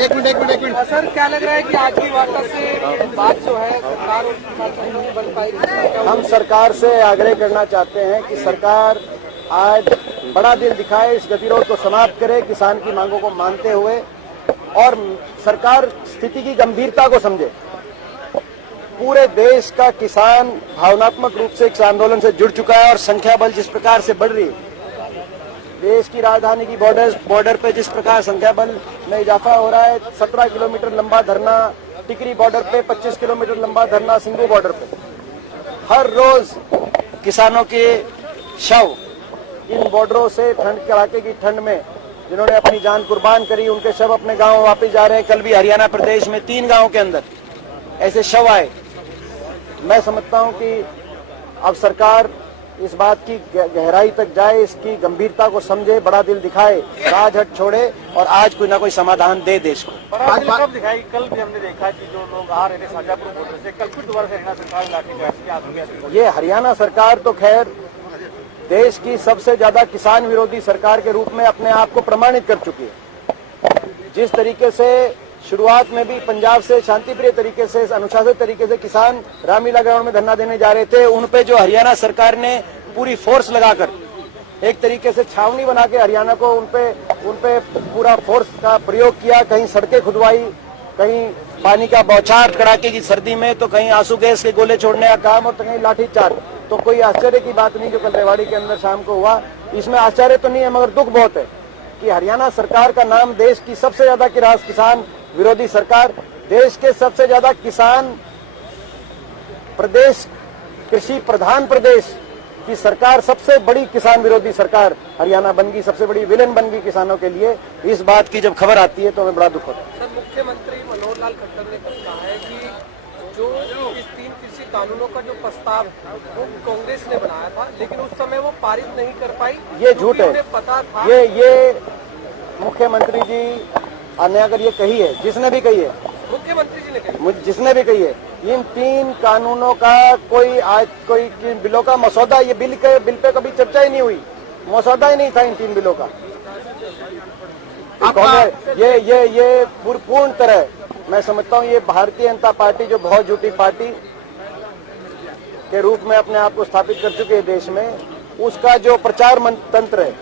एक minute sir, क्या लग रहा है कि आज की वार्ता से बात जो है सरकार और किसान नहीं बन पाएगी? हम सरकार से आग्रह करना चाहते हैं कि सरकार आज बड़ा दिल दिखाए, इस गतिरोध को समाप्त करे, किसान की मांगों को मानते हुए, और सरकार स्थिति की गंभीरता को समझे। पूरे देश का किसान भावनात्मक रूप से इस आंदोलन से जुड़ चुका है और संख्या बल जिस प्रकार से बढ़ रही है, देश की राजधानी की बॉर्डर पे जिस प्रकार संख्या बल में इजाफा हो रहा है, 17 किलोमीटर लंबा धरना टिकरी बॉर्डर पे, 25 किलोमीटर लंबा धरना सिंगू बॉर्डर पे, हर रोज किसानों के शव इन बॉर्डरों से ठंड कड़ाके की ठंड में जिन्होंने अपनी जान कुर्बान करी, उनके शव अपने गांव वापस जा रहे हैं। कल भी हरियाणा प्रदेश में 3 गांव के अंदर ऐसे शव आए। मैं समझता हूं कि अब सरकार इस बात की गहराई तक जाए, इसकी गंभीरता को समझे, बड़ा दिल दिखाए, राजहट छोड़े और आज कोई ना कोई समाधान दे देश को। आज कब दिखाई? कल भी हमने देखा कि जो लोग आ रहे थे शाजापुर बॉर्डर से, कल फिर दोबारा से हरियाणा सरकार लाठीचार्ज। ये हरियाणा सरकार तो खैर देश की सबसे ज्यादा किसान विरोधी सरकार के रूप में अपने आप को प्रमाणित कर चुकी है। जिस तरीके से शुरुआत में भी पंजाब से शांतिप्रिय तरीके से, अनुशासित तरीके से किसान रामलीला ग्राउंड में धरना देने जा रहे थे, उनपे जो हरियाणा सरकार ने पूरी फोर्स लगाकर एक तरीके से छावनी बना के हरियाणा को उनपे पूरा फोर्स का प्रयोग किया। कहीं सड़कें खुदवाई, कहीं पानी का बौछार कड़ाके की सर्दी में, तो कहीं आंसू गैस के गोले छोड़ने का काम, और तो कहीं लाठीचार्ज। तो कोई आश्चर्य की बात नहीं जो कल रेवाड़ी के अंदर शाम को हुआ। इसमें आश्चर्य तो नहीं है, मगर दुख बहुत है कि हरियाणा सरकार का नाम देश की सबसे ज्यादा किसान विरोधी सरकार, देश के सबसे ज्यादा किसान प्रदेश, कृषि प्रधान प्रदेश की सरकार, सबसे बड़ी किसान विरोधी सरकार हरियाणा बन गई, सबसे बड़ी विलेन बन गई किसानों के लिए। इस बात की जब खबर आती है तो हमें बड़ा दुख होता है। सर, मुख्यमंत्री मनोहर लाल खट्टर ने कहा है कि जो इस 3 कृषि कानूनों का जो प्रस्ताव वो कांग्रेस ने बनाया था, लेकिन उस समय वो पारित नहीं कर पाई। ये झूठ है। पता था ये मुख्यमंत्री जी ने अगर ये कही है, जिसने भी कही है, मुख्यमंत्री जी ने कही, जिसने भी कही है, इन 3 कानूनों का कोई बिलों का मसौदा, ये बिल पे कभी चर्चा ही नहीं हुई, मसौदा ही नहीं था इन 3 बिलों का। ये पूर्ण तरह मैं समझता हूँ ये भारतीय जनता पार्टी जो बहुत झूठी पार्टी के रूप में अपने आप को स्थापित कर चुके हैं देश में, उसका जो प्रचार तंत्र है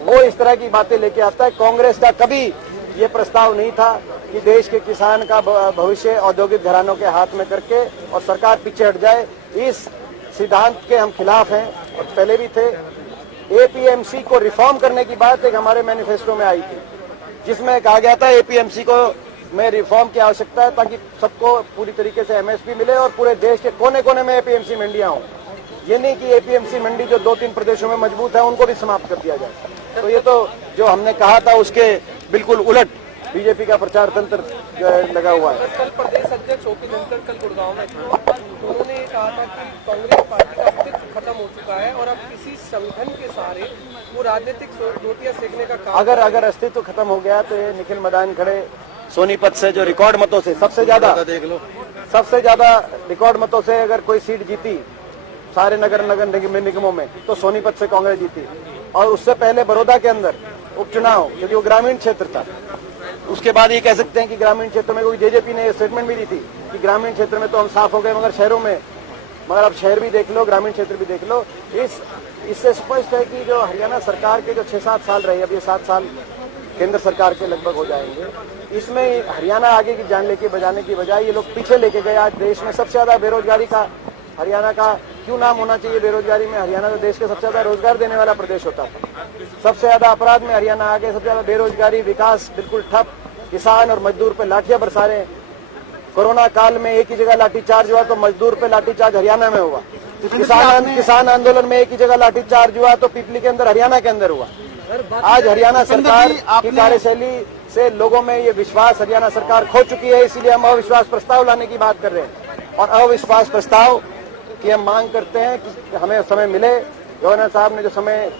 वो इस तरह की बातें लेके आता है। कांग्रेस का कभी ये प्रस्ताव नहीं था कि देश के किसान का भविष्य औद्योगिक घरानों के हाथ में करके और सरकार पीछे हट जाए। इस सिद्धांत के हम खिलाफ हैं और पहले भी थे। एपीएमसी को रिफॉर्म करने की बात एक हमारे मैनिफेस्टो में आई थी, जिसमें कहा गया था एपीएमसी को में रिफॉर्म की आवश्यकता है ताकि सबको पूरी तरीके से एमएसपी मिले और पूरे देश के कोने कोने में एपीएमसी मंडियां हों। ये नहीं कि एपीएमसी मंडी जो 2-3 प्रदेशों में मजबूत है उनको भी समाप्त कर दिया जाए। तो ये तो जो हमने कहा था उसके बिल्कुल उलट बीजेपी का प्रचार तंत्र लगा हुआ है। कल प्रदेश अध्यक्ष ओपी धनखड़ कल गुड़गांव में उन्होंने कहा था कि कांग्रेस पार्टी का अस्तित्व खत्म हो चुका है और अब किसी संगठन के सहारे वो राजनीतिक रोटियां सेकने का काम। अगर अस्तित्व खत्म हो गया तो ये निखिल मदान खड़े सोनीपत से जो रिकॉर्ड मतों से सबसे ज्यादा रिकॉर्ड मतों से अगर कोई सीट जीती सारे नगर निगमों में, तो सोनीपत से कांग्रेस जीती। और उससे पहले बड़ौदा के अंदर उपचुनाव, क्योंकि वो ग्रामीण क्षेत्र था, उसके बाद ये कह सकते हैं कि ग्रामीण क्षेत्र में, कोई जेजेपी ने स्टेटमेंट भी दी थी कि ग्रामीण क्षेत्र में तो हम साफ हो गए, मगर शहरों में, मगर अब शहर भी देख लो, ग्रामीण क्षेत्र भी देख लो। इससे स्पष्ट है कि जो हरियाणा सरकार के जो 6-7 साल रहे, अब ये 7 साल केंद्र सरकार के लगभग हो जाएंगे, इसमें हरियाणा आगे की जान लेके बजाने की बजाय ये लोग पीछे लेके गए। आज देश में सबसे ज्यादा बेरोजगारी का हरियाणा का क्यों नाम होना चाहिए बेरोजगारी में? हरियाणा तो देश के सबसे ज्यादा रोजगार देने वाला प्रदेश होता था। सबसे ज्यादा अपराध में हरियाणा आगे, सबसे ज्यादा बेरोजगारी, विकास बिल्कुल ठप, किसान और मजदूर पे लाठियां बरसा रहे हैं। कोरोना काल में एक ही जगह लाठीचार्ज हुआ तो मजदूर पे लाठीचार्ज हरियाणा में हुआ। किसान आंदोलन में एक ही जगह लाठीचार्ज हुआ तो पिपली के अंदर, हरियाणा के अंदर हुआ। आज हरियाणा सरकार की कार्यशैली से लोगों में ये विश्वास हरियाणा सरकार खो चुकी है, इसीलिए हम अविश्वास प्रस्ताव लाने की बात कर रहे हैं। और अविश्वास प्रस्ताव की हम मांग करते हैं कि हमें समय मिले। गवर्नर साहब ने जो समय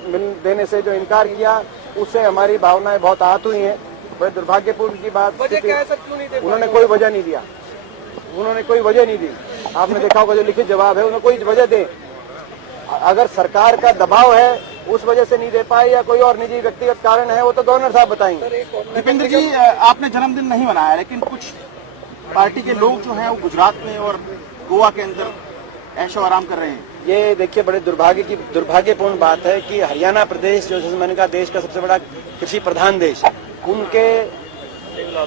देने से जो इनकार किया, उससे हमारी भावनाएं बहुत आहत हुई हैं। बड़े दुर्भाग्यपूर्ण की बात, उन्होंने कोई वजह नहीं दिया, उन्होंने कोई वजह नहीं दी। आपने देखा होगा जो लिखित जवाब है, उन्होंने कोई वजह दे। अगर सरकार का दबाव है उस वजह से नहीं दे पाए या कोई और निजी व्यक्तिगत कारण है, वो तो गवर्नर साहब बताएंगे। दीपेंद्र जी, आपने जन्मदिन नहीं मनाया, लेकिन कुछ पार्टी के लोग जो हैं वो गुजरात में और गोवा के अंदर ऐशो आराम कर रहे हैं। ये देखिए, बड़े दुर्भाग्यपूर्ण बात है कि हरियाणा प्रदेश, जो जैसे मैंने कहा देश का सबसे बड़ा कृषि प्रधान देश है, उनके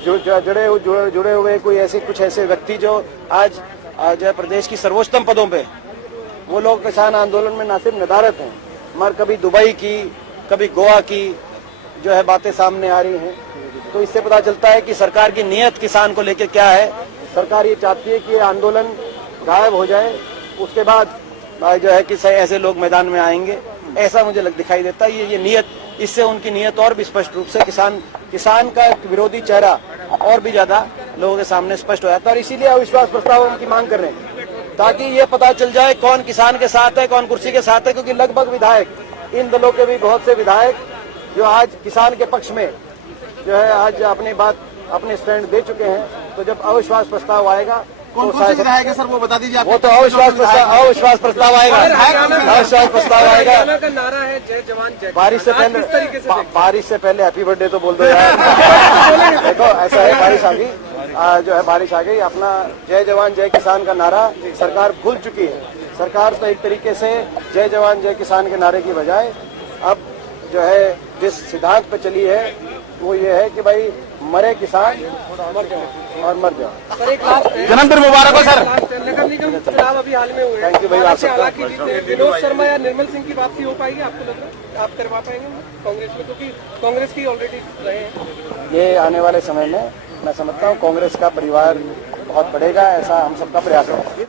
जो जुड़े हुए कोई ऐसे व्यक्ति जो आज जो है प्रदेश की सर्वोच्चतम पदों पे, वो लोग किसान आंदोलन में न सिर्फ नदारत हैं, मगर कभी दुबई की, कभी गोवा की जो है बातें सामने आ रही हैं। तो इससे पता चलता है कि सरकार की नीयत किसान को लेकर क्या है। सरकार ये चाहती है कि आंदोलन गायब हो जाए, उसके बाद जो है कि ऐसे लोग मैदान में आएंगे, ऐसा मुझे दिखाई देता है। ये नीयत, इससे उनकी नीयत और भी स्पष्ट रूप से किसान का एक विरोधी चेहरा और भी ज्यादा लोगों के सामने स्पष्ट हो जाता है। और इसीलिए अविश्वास प्रस्ताव उनकी मांग कर रहे हैं, ताकि ये पता चल जाए कौन किसान के साथ है, कौन कुर्सी के साथ है। क्योंकि लगभग विधायक, इन दलों के भी बहुत से विधायक जो आज किसान के पक्ष में जो है आज अपने स्टैंड दे चुके हैं। तो जब अविश्वास प्रस्ताव आएगा, कौन कौन से विधायक है सर, वो बता दीजिए। वो तो अविश्वास प्रस्ताव आएगा, अविश्वास प्रस्ताव आएगा। हरियाणा का नारा है जय जवान जय किसान। बारिश से पहले हैप्पी बर्थडे तो बोल दो यार। देखो ऐसा है, बारिश आ गई, जो है बारिश आ गई। अपना जय जवान जय किसान का नारा सरकार भूल चुकी है। सरकार तो एक तरीके से जय जवान जय किसान के नारे की बजाय अब जो है जिस सिद्धांत पे चली है वो ये है कि भाई मरे किसान और मर जाओ। सर एक लास्ट जन्मदिन मुबारक हो सर। नगर निगम चुनाव अभी हाल में हुए हैं। थैंक यू भाई, आप सबका। हालांकि विनोद शर्मा या निर्मल सिंह की वापसी हो पाएगी, आपको लग रहा है आप करवा पाएंगे कांग्रेस में, क्योंकि कांग्रेस की ऑलरेडी रहे हैं। ये आने वाले समय में मैं समझता हूँ कांग्रेस का परिवार बहुत बढ़ेगा, ऐसा हम सबका प्रयास है।